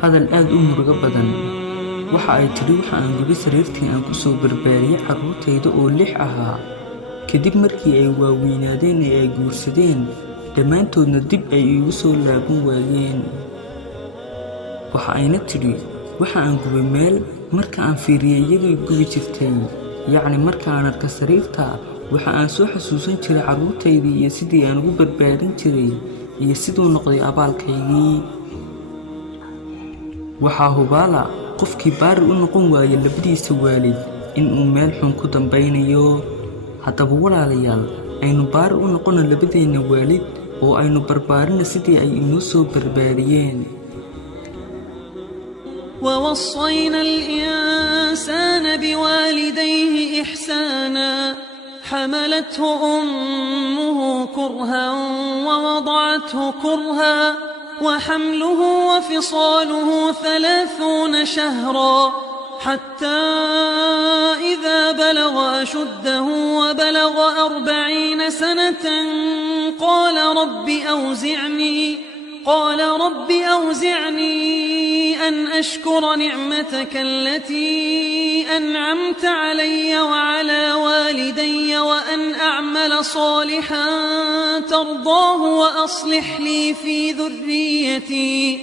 hadal aad u murugo badan. Waxa ay tiri waxa aan gubay sariirtii aan ku soo barbaariyay carruurtayda oo 6 ahaa. Kadib markii ay waaweynaadeen ee ay guursadeen, dhammaantoodna dib ay iigu soo laaban waayeen. Waxa ayna tiri waxa aan gubay meel marka aan fiiriyay iyadoo gubi jirtay. Yacni marka aan arka sariirta, waxa aan soo xasuusan jiray carruurtaydii iyo sidii aan ugu barbaarin jiray iyo siduu noqday abaalkaygii. Waxaa hubaala qofkii baari u noqon waaya labadiisa waalid in uu meel xun ku dambaynayo. Haddaba walaalayaal, aynu baari u noqono labadeena waalid oo aynu barbaarino sidii ay inoo soo barbaariyeen. ووصينا الإنسان بوالديه إحسانا حملته أمه كرها ووضعته كرها وحمله وفصاله 30 شهرا حتى إذا بلغ أشده وبلغ 40 سنة قال رب أوزعني أن أشكر نعمتك التي أنعمت علي وعلى والدي وأن أعمل صالحا ترضاه وأصلح لي في ذريتي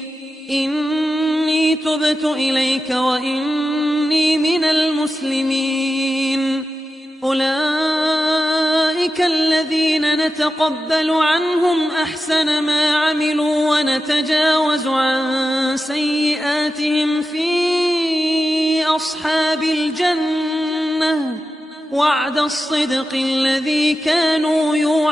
إني تبت إليك وإني من المسلمين. أولئك الذين نتقبل عنهم أحسن ما عملوا ونتجاوز عن سيئاتهم في أصحاب الجنة وعد الصدق الذي كانوا يوعدون.